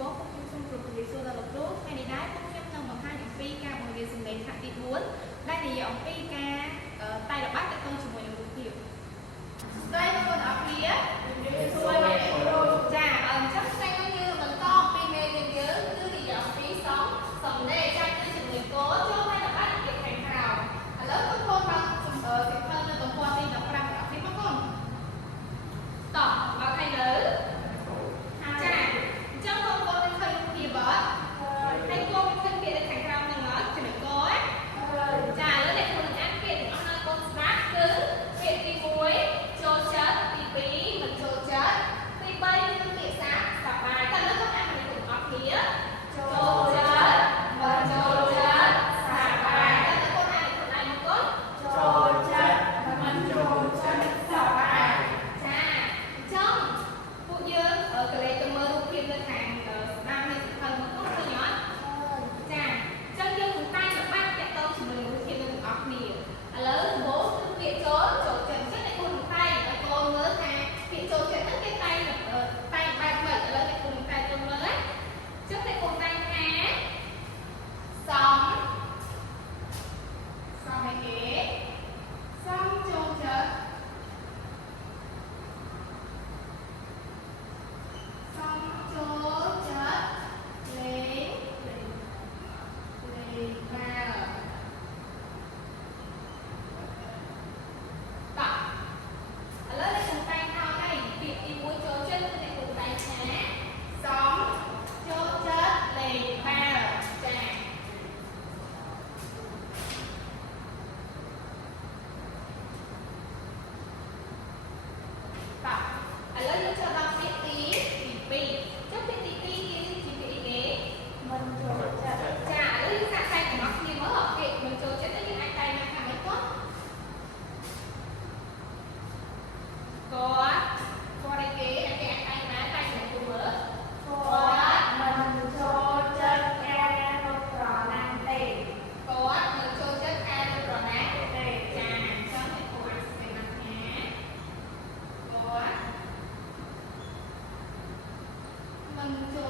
បងខ្ញុំសូមជម្រាបសួរដល់លោកគ្រូថ្ងៃនេះដែរខ្ញុំនឹងបង្ហាញអំពីការបង្រៀនសម្លេងថ្នាក់ទី4ដែលនិយាយអំពីការតែល្បាតទាក់ទងជាមួយនឹងរូបភាពស្ដីបងប្អូនអរគុណសួរអ្នកគ្រូចាអញ្ចឹងថ្ងៃនេះយើងបន្តអំពីមេរៀនយើងគឺនិយាយអំពីសំឡេងចាគឺជំនួយកចូលតែល្បាតនិយាយខាងក្រៅឥឡូវបងប្អូនមកសិក្សានៅទំព័រទី15របស់ខ្ញុំបងប្អូនតោះមកខាងលើចាអញ្ចឹងបងប្អូនឃើញរូបភាពអត់ហើយគួរឃើញពាក្យនៅខាងក្រៅហ្នឹងអត់ចំណុចកចាឥឡូវអ្នកគ្រូនឹងអានពាក្យទាំងអស់នៅកូនស្ដាប់គឺពាក្យទី1ចូលចិត្តទី2មិនចូលចិត្តទី3គឺពាក្យសាសប្បាយតែឥឡូវបងអានមកទាំងអស់គ្នាចូលចិត្តមិនចូលចិត្តសប្បាយតែឥឡូវបងអានខ្លួនឯងមកចូលចិត្តមិនចូលចិត្តសប្បាយចាអញ្ចឹងពួកយើងក៏លេខទៅមើលរូបភាពនៅខាងស្ដាំនៃសៀវភៅមកឃើញអត់ចាអញ្ចឹងយើងនឹងតែល្បាតទាក់ទងជាមួយរូបភាពនឹងទាំងអស់គ្នាឥឡូវដំបូងគឺពាក្យចូលចិត្តអញ្ចឹងអ្នកគ្រូនឹងតែឲ្យកូនមើលថាពាក្យចូលចិត្តហ្នឹងគេតែបែបម៉េចឥឡូវអ្នកគ្រូនឹងតែកូនមើលណាអញ្ចឹងអ្នកគ្រូតែថាសំឲ្យគេសំចូលចិត្តសំចូលចិត្តលេងបាល់តោះឥឡូវអ្នកគ្រូតែងឲ្យហើយពាក្យទី1ចូលចិត្តគឺអ្នកគ្រូតែងថាសំចូលចិត្តលេងបាល់ចាតោះឥឡូវយើងចូលដល់ពាក្យទី2ចុះពាក្យទី2គឺជាពាក្យអីគេមិនចូលចិត្តចាឥឡូវយើងសាកតែទាំងអស់គ្នាមើលពាក្យមិនចូលចិត្តយើងអាចតែងថាម៉េចគាត់អីគេអាចតែងណាតែងតែគូមើលគាត់មិនចូលចិត្តការរត់ប្រណាំងទេគាត់មិនចូលចិត្តការរត់ប្រណាំងទេចាអញ្ចឹងអ្នកគ្រូអាចសរសេរមកថាគាត់មិនចូល